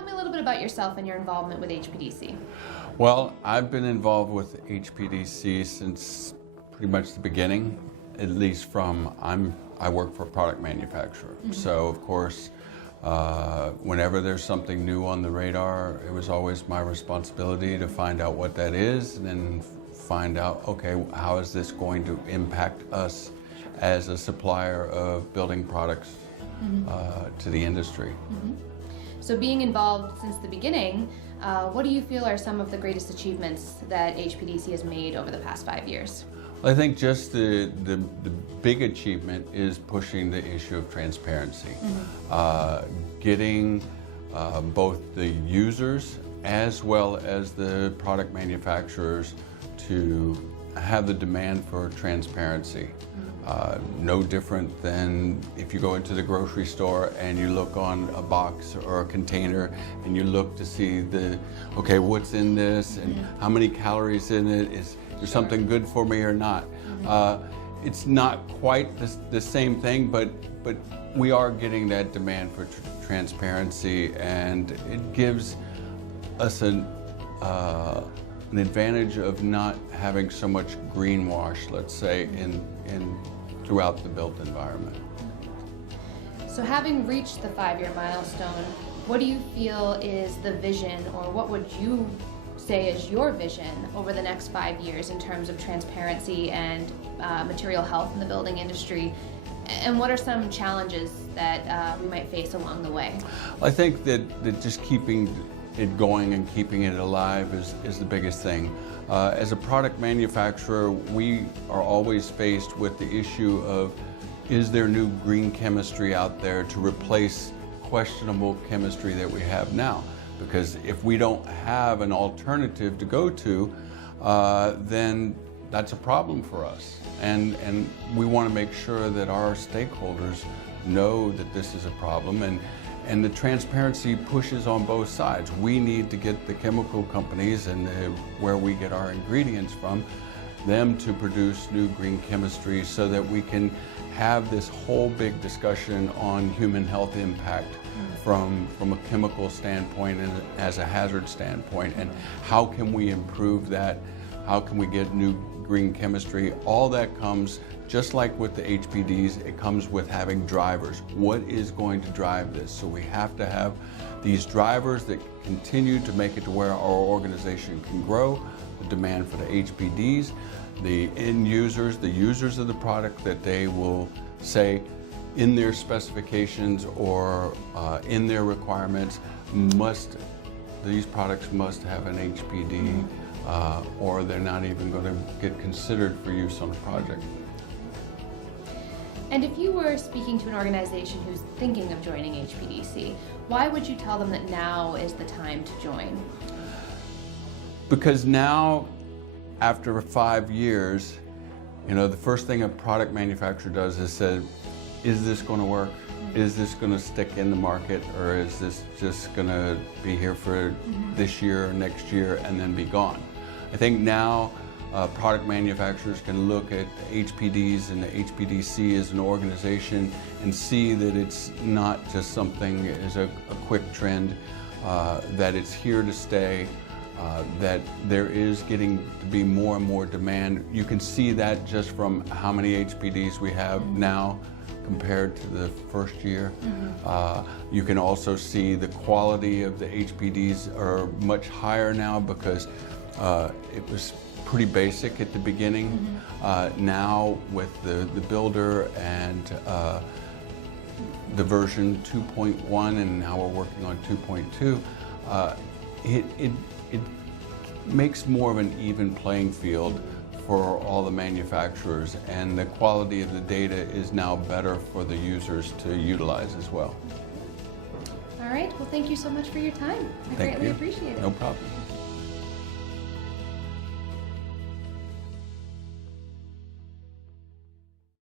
Tell me a little bit about yourself and your involvement with HPDC. Well, I've been involved with HPDC since pretty much the beginning, at least from I work for a product manufacturer. So of course, whenever there's something new on the radar, it was always my responsibility to find out what that is and then find out, okay, how is this going to impact us as a supplier of building products to the industry. So being involved since the beginning, what do you feel are some of the greatest achievements that HPDC has made over the past 5 years? I think just the big achievement is pushing the issue of transparency. Getting both the users as well as the product manufacturers to have the demand for transparency. No different than if you go into the grocery store and you look on a box or a container and you look to see okay, what's in this and how many calories in it, is there something good for me or not? It's not quite the same thing, but we are getting that demand for transparency, and it gives us an advantage of not having so much greenwash, let's say, throughout the built environment. So having reached the 5-year milestone, what do you feel is the vision, or what would you say is your vision over the next 5 years in terms of transparency and material health in the building industry? And what are some challenges that we might face along the way? I think that just keeping it going and keeping it alive is the biggest thing. As a product manufacturer, we are always faced with the issue of, is there new green chemistry out there to replace questionable chemistry that we have now? Because if we don't have an alternative to go to, then that's a problem for us. And we want to make sure that our stakeholders know that this is a problem, and the transparency pushes on both sides. We need to get the chemical companies and where we get our ingredients from, them to produce new green chemistry so that we can have this whole big discussion on human health impact from a chemical standpoint and as a hazard standpoint, and how can we improve that, how can we get new green chemistry. All that comes, just like with the HPDs, it comes with having drivers. What is going to drive this? So we have to have these drivers that continue to make it to where our organization can grow, the demand for the HPDs, the end users, the users of the product, that they will say in their specifications or in their requirements, these products must have an HPD, or they're not even going to get considered for use on a project. And if you were speaking to an organization who's thinking of joining HPDC, why would you tell them that now is the time to join? Because now, after 5 years, the first thing a product manufacturer does is say, is this going to work? Is this going to stick in the market, or is this just going to be here for this year or next year and then be gone? I think now product manufacturers can look at HPDs and the HPDC as an organization and see that it's not just something as a quick trend, that it's here to stay, that there is getting to be more and more demand. You can see that just from how many HPDs we have now compared to the first year. You can also see the quality of the HPDs are much higher now, because it was pretty basic at the beginning. Now with the builder and the version 2.1, and now we're working on 2.2, it makes more of an even playing field for all the manufacturers, and the quality of the data is now better for the users to utilize as well. All right, well, thank you so much for your time. I greatly appreciate it. No problem.